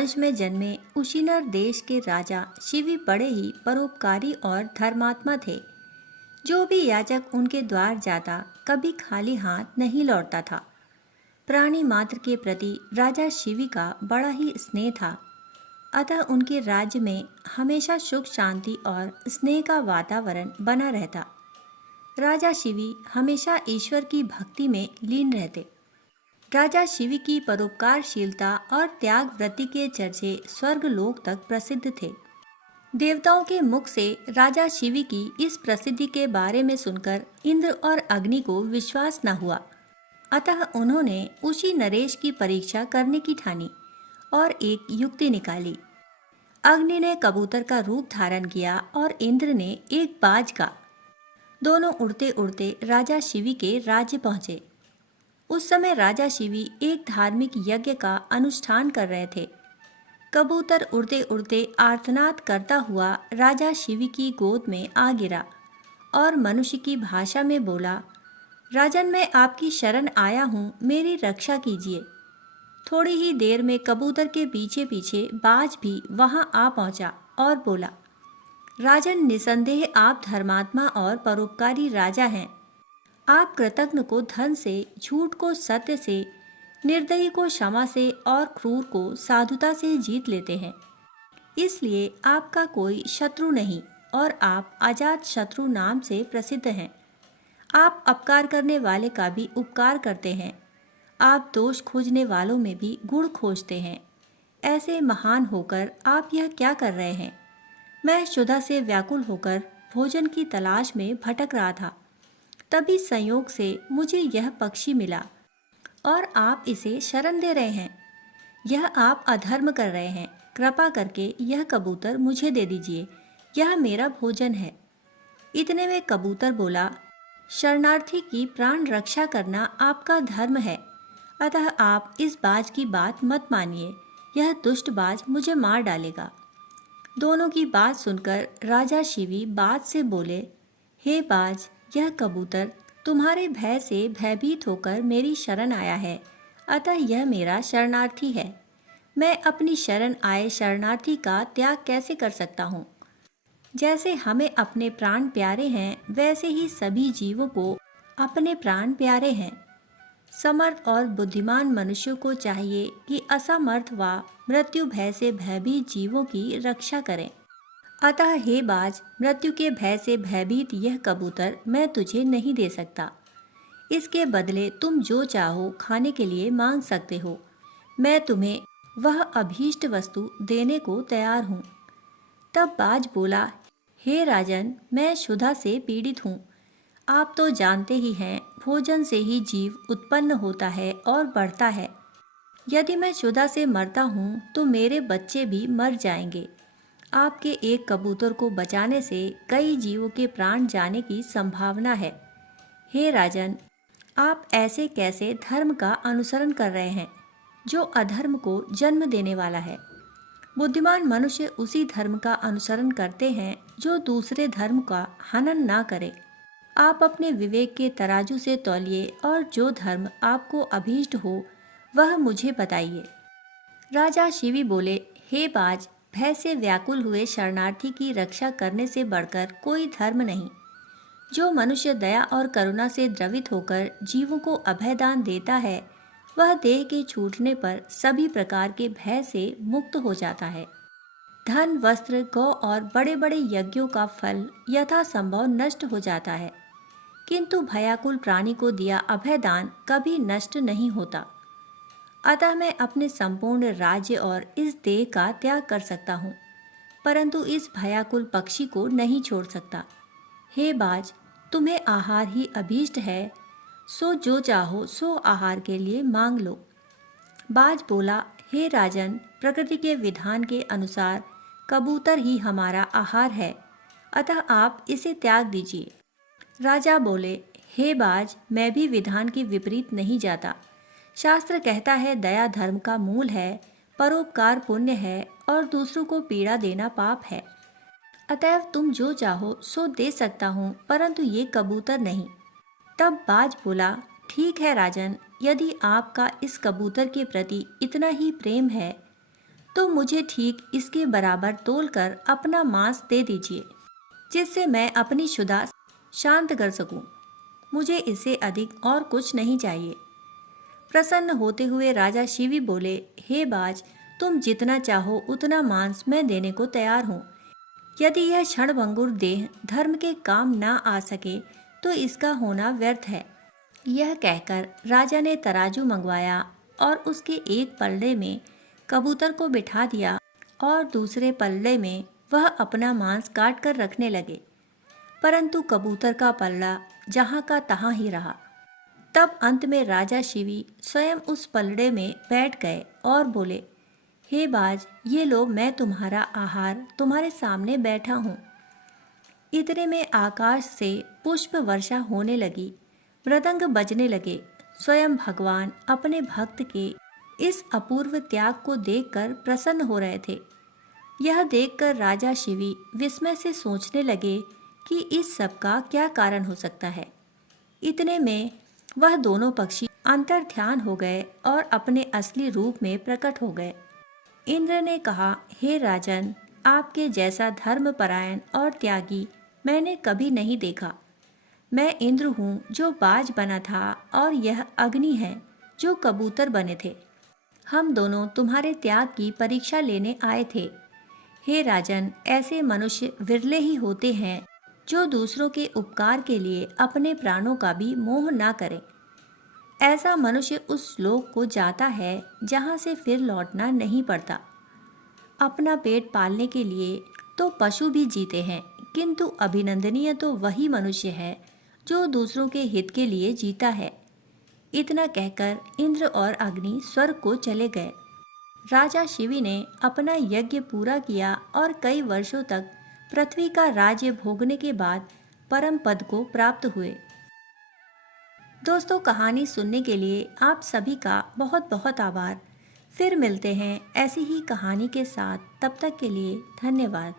वंश में जन्मे उशीनर देश के राजा शिवी बड़े ही परोपकारी और धर्मात्मा थे। जो भी याचक उनके द्वार जाता कभी खाली हाथ नहीं लौटता था। प्राणी मात्र के प्रति राजा शिवी का बड़ा ही स्नेह था, अतः उनके राज्य में हमेशा सुख शांति और स्नेह का वातावरण बना रहता। राजा शिवी हमेशा ईश्वर की भक्ति में लीन रहते। राजा शिवी की परोपकारशीलता और त्याग वृत्ति के चर्चे स्वर्ग लोक तक प्रसिद्ध थे। देवताओं के मुख से राजा शिवी की इस प्रसिद्धि के बारे में सुनकर इंद्र और अग्नि को विश्वास न हुआ, अतः उन्होंने उसी नरेश की परीक्षा करने की ठानी और एक युक्ति निकाली। अग्नि ने कबूतर का रूप धारण किया और इंद्र ने एक बाज का। दोनों उड़ते उड़ते राजा शिवी के राज्य पहुंचे। उस समय राजा शिवी एक धार्मिक यज्ञ का अनुष्ठान कर रहे थे। कबूतर उड़ते उड़ते आर्तनाद करता हुआ राजा शिवी की गोद में आ गिरा और मनुष्य की भाषा में बोला, राजन, मैं आपकी शरण आया हूँ, मेरी रक्षा कीजिए। थोड़ी ही देर में कबूतर के पीछे पीछे बाज भी वहां आ पहुंचा और बोला, राजन, निसंदेह आप धर्मात्मा और परोपकारी राजा हैं। आप कृतघ्न को धन से, झूठ को सत्य से, निर्दयी को क्षमा से और क्रूर को साधुता से जीत लेते हैं। इसलिए आपका कोई शत्रु नहीं और आप अजात शत्रु नाम से प्रसिद्ध हैं। आप अपकार करने वाले का भी उपकार करते हैं। आप दोष खोजने वालों में भी गुण खोजते हैं। ऐसे महान होकर आप यह क्या कर रहे हैं? मैं क्षुधा से व्याकुल होकर भोजन की तलाश में भटक रहा था। तभी संयोग से मुझे यह पक्षी मिला और आप इसे शरण दे रहे हैं। यह आप अधर्म कर रहे हैं। कृपा करके यह कबूतर मुझे दे दीजिए, यह मेरा भोजन है। इतने में कबूतर बोला, शरणार्थी की प्राण रक्षा करना आपका धर्म है, अतः आप इस बाज की बात मत मानिए। यह दुष्ट बाज मुझे मार डालेगा। दोनों की बात सुनकर राजा शिवी बाज से बोले, हे बाज, यह कबूतर तुम्हारे भय से भयभीत होकर मेरी शरण आया है, अतः यह मेरा शरणार्थी है। मैं अपनी शरण आए शरणार्थी का त्याग कैसे कर सकता हूँ? जैसे हमें अपने प्राण प्यारे हैं, वैसे ही सभी जीवों को अपने प्राण प्यारे हैं। समर्थ और बुद्धिमान मनुष्यों को चाहिए कि असमर्थ व मृत्यु भय से भयभीत जीवों की रक्षा करें। अतः हे बाज, मृत्यु के भय से भयभीत यह कबूतर मैं तुझे नहीं दे सकता। इसके बदले तुम जो चाहो खाने के लिए मांग सकते हो। मैं तुम्हें वह अभीष्ट वस्तु देने को तैयार हूँ। तब बाज बोला, हे राजन, मैं क्षुधा से पीड़ित हूँ। आप तो जानते ही हैं, भोजन से ही जीव उत्पन्न होता है और बढ़ता है। यदि मैं क्षुधा से मरता हूँ तो मेरे बच्चे भी मर जाएंगे। आपके एक कबूतर को बचाने से कई जीवों के प्राण जाने की संभावना है। हे राजन, आप ऐसे कैसे धर्म का अनुसरण कर रहे हैं जो अधर्म को जन्म देने वाला है? बुद्धिमान मनुष्य उसी धर्म का अनुसरण करते हैं जो दूसरे धर्म का हनन ना करे। आप अपने विवेक के तराजू से तौलिए और जो धर्म आपको अभीष्ट हो वह मुझे बताइए। राजा शिवी बोले, हे बाज, भय से व्याकुल हुए शरणार्थी की रक्षा करने से बढ़कर कोई धर्म नहीं। जो मनुष्य दया और करुणा से द्रवित होकर जीवों को अभयदान देता है, वह देह के छूटने पर सभी प्रकार के भय से मुक्त हो जाता है। धन, वस्त्र, गौ और बड़े बड़े यज्ञों का फल यथासंभव नष्ट हो जाता है, किंतु भयाकुल प्राणी को दिया अभयदान कभी नष्ट नहीं होता। अतः मैं अपने संपूर्ण राज्य और इस देह का त्याग कर सकता हूँ, परंतु इस भयाकुल पक्षी को नहीं छोड़ सकता। हे बाज, तुम्हें आहार ही अभीष्ट है, सो जो चाहो सो आहार के लिए मांग लो। बाज बोला, हे राजन, प्रकृति के विधान के अनुसार कबूतर ही हमारा आहार है, अतः आप इसे त्याग दीजिए। राजा बोले, हे बाज, मैं भी विधान के विपरीत नहीं जाता। शास्त्र कहता है दया धर्म का मूल है, परोपकार पुण्य है और दूसरों को पीड़ा देना पाप है। अतएव तुम जो चाहो सो दे सकता हूँ, परंतु ये कबूतर नहीं। तब बाज बोला, ठीक है राजन, यदि आपका इस कबूतर के प्रति इतना ही प्रेम है तो मुझे ठीक इसके बराबर तोलकर अपना मांस दे दीजिए, जिससे मैं अपनी क्षुधा शांत कर सकूं। मुझे इससे अधिक और कुछ नहीं चाहिए। प्रसन्न होते हुए राजा शिवी बोले, हे बाज, तुम जितना चाहो उतना मांस मैं देने को तैयार हूँ। यदि यह क्षणभंगुर देह धर्म के काम ना आ सके तो इसका होना व्यर्थ है। यह कहकर राजा ने तराजू मंगवाया और उसके एक पल्ले में कबूतर को बिठा दिया और दूसरे पल्ले में वह अपना मांस काट कर रखने लगे। परंतु कबूतर का पल्ला जहाँ का तहाँ ही रहा। तब अंत में राजा शिवी स्वयं उस पलड़े में बैठ गए और बोले, हे बाज, ये लो, मैं तुम्हारा आहार तुम्हारे सामने बैठा हूँ। इतने में आकाश से पुष्प वर्षा होने लगी, मृदंग बजने लगे। स्वयं भगवान अपने भक्त के इस अपूर्व त्याग को देखकर प्रसन्न हो रहे थे। यह देखकर राजा शिवी विस्मय से सोचने लगे कि इस सब का क्या कारण हो सकता है। इतने में वह दोनों पक्षी अंतर्ध्यान हो गए और अपने असली रूप में प्रकट हो गए। इंद्र ने कहा, हे राजन, आपके जैसा धर्मपरायण और त्यागी मैंने कभी नहीं देखा। मैं इंद्र हूँ जो बाज बना था और यह अग्नि है जो कबूतर बने थे। हम दोनों तुम्हारे त्याग की परीक्षा लेने आए थे। हे राजन, ऐसे मनुष्य विरले ही होते हैं जो दूसरों के उपकार के लिए अपने प्राणों का भी मोह ना करें। ऐसा मनुष्य उस लोक को जाता है जहाँ से फिर लौटना नहीं पड़ता। अपना पेट पालने के लिए तो पशु भी जीते हैं, किंतु अभिनंदनीय तो वही मनुष्य है जो दूसरों के हित के लिए जीता है। इतना कहकर इंद्र और अग्नि स्वर्ग को चले गए। राजा शिवी ने अपना यज्ञ पूरा किया और कई वर्षों तक पृथ्वी का राज्य भोगने के बाद परम पद को प्राप्त हुए। दोस्तों, कहानी सुनने के लिए आप सभी का बहुत बहुत आभार। फिर मिलते हैं ऐसी ही कहानी के साथ। तब तक के लिए धन्यवाद।